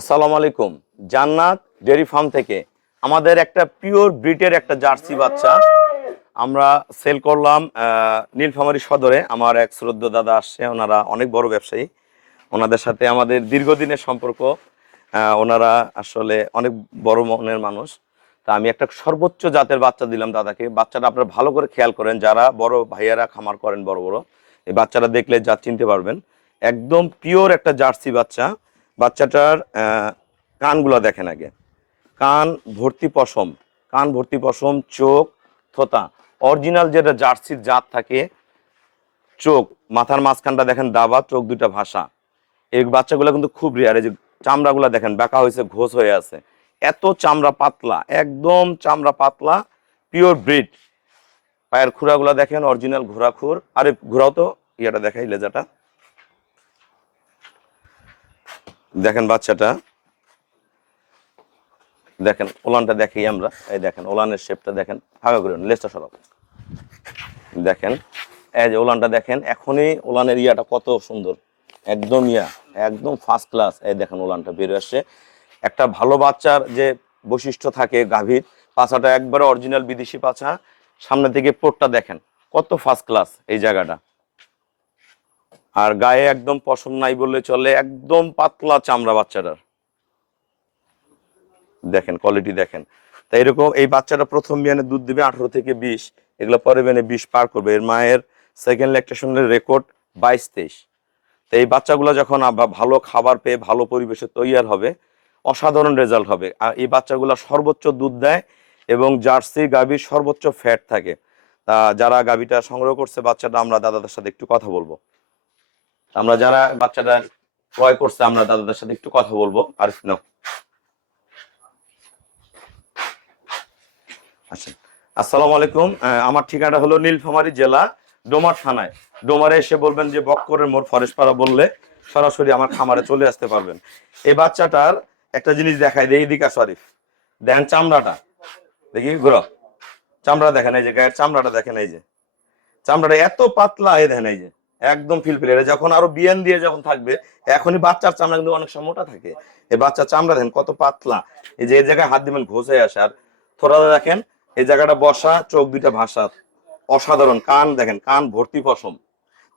আসসালামু আলাইকুম। জান্নাত ডেয়ারি ফার্ম থেকে আমাদের একটা পিওর ব্রিডের একটা জার্সি বাচ্চা আমরা সেল করলাম নীলফামারী সদরে। আমার এক শ্রদ্ধ দাদা আসছে, ওনারা অনেক বড় ব্যবসায়ী, ওনাদের সাথে আমাদের দীর্ঘদিনের সম্পর্ক। ওনারা আসলে অনেক বড় মনের মানুষ। তা আমি একটা সর্বোচ্চ জাতের বাচ্চা দিলাম দাদাকে। বাচ্চাটা আপনারা ভালো করে খেয়াল করেন, যারা বড় ভাইয়ারা খামার করেন বড় বড়, এই বাচ্চাটা দেখলে যা চিনতে পারবেন, একদম পিওর একটা জার্সি বাচ্চা। বাচ্চাটার কানগুলো দেখেন আগে, কান ভর্তি পশম, কান ভর্তি পশম, চোখ থোতা, অরিজিনাল যেটা জার্সির জাত থাকে। চোখ, মাথার মাঝখানটা দেখেন দাবা, চোখ দুটা ভাষা। এই বাচ্চাগুলো কিন্তু খুব রেয়ার। এই যে চামড়াগুলো দেখেন বাঁকা হয়েছে, ঘোষ হয়ে আছে, এত চামড়া পাতলা, একদম চামড়া পাতলা, পিওর ব্রিড। পায়ের খুঁড়াগুলো দেখেন অরিজিনাল ঘোড়া খুর। আরে ঘোড়াও তো ইয়েটা দেখাই, লেজাটা দেখেন, বাচ্চাটা দেখেন, ওলানটা দেখি আমরা, এই দেখেন ওলানের শেপটা দেখেন, ফাঁকা করে লেজটা সরাব, দেখেন এই যে ওলানটা দেখেন, এখনই ওলানের ইয়াটা কত সুন্দর, একদম একদম ফার্স্ট ক্লাস। এই দেখেন ওলানটা বের আসছে। একটা ভালো বাচ্চার যে বৈশিষ্ট্য থাকে গাভীর, পাছাটা একবারে অরিজিনাল বিদেশি পাছা, সামনে থেকে পোটটা দেখেন কত ফার্স্ট ক্লাস এই জায়গাটা। আর গায়ে একদম পশম নাই বললে চলে, একদম পাতলা চামড়া বাচ্চাটার, দেখেন কোয়ালিটি দেখেন। তাই এরকম এই বাচ্চাটা প্রথম বিয়ানে দুধ দিবে 18 থেকে 20, এগুলো পরে বিয়ানে 20 পার করবে। এর মায়ের সেকেন্ড ল্যাকটেশনের রেকর্ড 22-23। তো এই বাচ্চাগুলো যখন ভালো খাবার পেয়ে ভালো পরিবেশে তৈয়ার হবে, অসাধারণ রেজাল্ট হবে। আর এই বাচ্চাগুলো সর্বোচ্চ দুধ দেয় এবং জার্সি গাভীর সর্বোচ্চ ফ্যাট থাকে। তা যারা গাভীটা সংগ্রহ করছে বাচ্চাটা, আমরা দাদাদের সাথে একটু কথা বলবো। আমরা যারা বাচ্চাটা ক্রয় করছে, আমরা দাদাদের সাথে একটু কথা বলবো। আর আচ্ছা, আসসালামু আলাইকুম। আমার ঠিকানা হলো নীলফামারী জেলা, ডোমার থানায়। ডোমারে এসে বলবেন যে বক্করের মোড় ফরেশপাড়া বললে সরাসরি আমার খামারে চলে আসতে পারবেন। এই বাচ্চাটার একটা জিনিস দেখাই দেই, এদিকে শরীফ দেখেন চামড়াটা, দেখি ঘুরো, চামড়া দেখেন, এই যে গায়ের চামড়াটা দেখেন, এই যে চামড়াটা এত পাতলা, এই দেখেন এই যে একদম ফিলফিল। এটা যখন আরো বিয়ান দিয়ে যখন থাকবে, এখনই বাচ্চার চামড়া কিন্তু অনেক সময় মোটা থাকে, এই বাচ্চার চামড়া দেখেন কত পাতলা। এই যে এই জায়গায় হাত দিবেন ঘষে আসে। আর থোড়া দেখেন, এই জায়গাটা বসা, চোখ দুইটা ভাষা, অসাধারণ। কান দেখেন, কান ভর্তি পশম,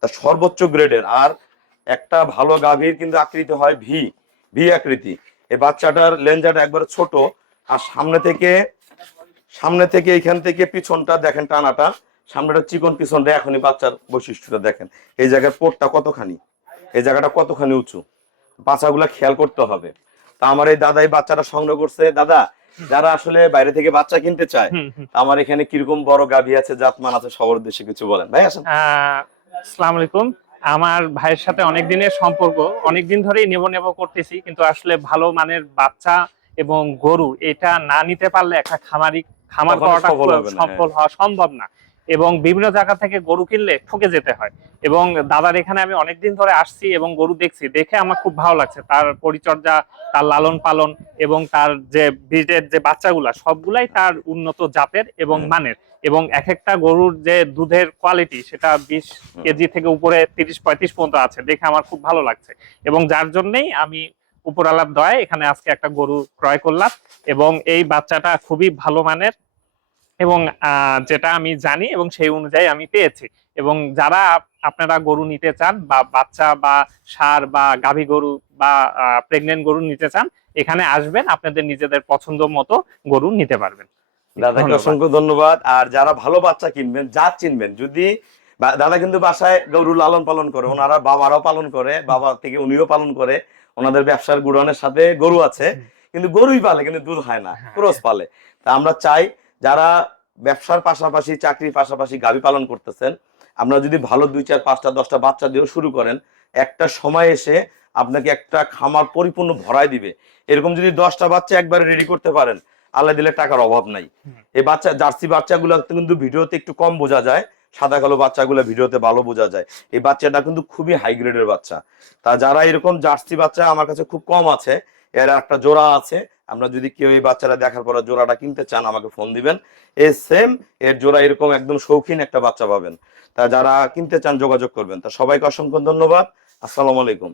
তা সর্বোচ্চ গ্রেডের। আর একটা ভালো গাভীর কিন্তু আকৃতি হয় ভি, ভি আকৃতি। এই বাচ্চাটার লেঞ্জাটা একবারে ছোট। আর সামনে থেকে এখান থেকে পিছনটা দেখেন টানাটা, সামনেটা চিকন, পিছনটা এখনই বাচ্চার বৈশিষ্ট্যটা দেখেন। এই জায়গার পোটটা কতখানি, এই জায়গাটা কতখানি উঁচু, বাচ্চাগুলা খেয়াল করতে হবে। তা আমার এই দাদা এই বাচ্চাটা সংগ্রহ করছে। দাদা, যারা আসলে বাইরে থেকে বাচ্চা কিনতে চায়, আমার এখানে কিরকম বড় গাভী আছে, জাতমান আছে, সবার উদ্দেশ্যে কিছু বলেন ভাই। আসেন। আসসালামু আলাইকুম। আমার ভাইয়ের সাথে অনেক দিনের সম্পর্ক, অনেকদিন ধরেই নেব করতেছি, কিন্তু আসলে ভালো মানের বাচ্চা এবং গরু এটা না নিতে পারলে একটা খামার করাটা সফল হওয়া সম্ভব না। এবং বিভিন্ন জায়গা থেকে গরু কিনলে ঠকে যেতে হয়। এবং দাদার এখানে আমি অনেকদিন ধরে আসছি এবং গরু দেখছি, দেখে আমার খুব ভালো লাগছে। তার পরিচর্যা, তার লালন পালন এবং তার যে ব্রিডের যে বাচ্চাগুলা, সবগুলাই তার উন্নত জাতের এবং মানের। এবং এক একটা গরুর যে দুধের কোয়ালিটি, সেটা 20 কেজি থেকে উপরে 30-35 পর্যন্ত আছে, দেখে আমার খুব ভালো লাগছে। এবং যার জন্যই আমি উপরালার দয়ায় এখানে আজকে একটা গরু ক্রয় করলাম। এবং এই বাচ্চাটা খুবই ভালো মানের এবং যেটা আমি জানি এবং সেই অনুযায়ী আমি পেয়েছি। এবং যারা আপনারা গরু নিতে চান, বা বাচ্চা বা ষাঁড় বা গাভী গরু বা প্রেগনেন্ট গরু নিতে চান, এখানে আসবেন, আপনাদের নিজেদের পছন্দ মতো গরু নিতে পারবেন। দাদাকে অসংখ্য ধন্যবাদ। আর যারা ভালো বাচ্চা কিনবেন, জাত চিনবেন, যদি দাদা কিন্তু বাসায় গরু লালন পালন করে, ওনারা বাবারাও পালন করে, বাবা থেকে উনিও পালন করে, ওনাদের ব্যবসার গুড়ানের সাথে গরু আছে, কিন্তু গরুই পালে কিন্তু দুধ হয় না, ক্রস পালে। তা আমরা চাই যারা ব্যবসার পাশাপাশি, চাকরির পাশাপাশি গাভী পালন করতেছেন, আপনারা যদি ভালো 2, 4, 5টা 10টা বাচ্চা দিয়েও শুরু করেন, একটা সময় এসে আপনাকে একটা খামার পরিপূর্ণ ভরাই দিবে। এরকম যদি 10টা বাচ্চা একবারে রেডি করতে পারেন, আল্লাহ দিলে টাকার অভাব নাই। এই বাচ্চা জার্সি বাচ্চাগুলো কিন্তু ভিডিওতে একটু কম বোঝা যায়, সাদা কালো বাচ্চাগুলো ভিডিওতে ভালো বোঝা যায়। এই বাচ্চাটা কিন্তু খুবই হাই গ্রেডের বাচ্চা। তা যারা এরকম জার্সি বাচ্চা, আমার কাছে খুব কম আছে, এর একটা জোড়া আছে। আমরা যদি কেউ এই বাচ্চাটা দেখার পর জোড়াটা কিনতে চান, আমাকে ফোন দিবেন। এই সেম এর জোড়া এরকম একদম শৌখিন একটা বাচ্চা পাবেন। তা যারা কিনতে চান যোগাযোগ করবেন। তা সবাইকে অসংখ্য ধন্যবাদ। আসসালামু আলাইকুম।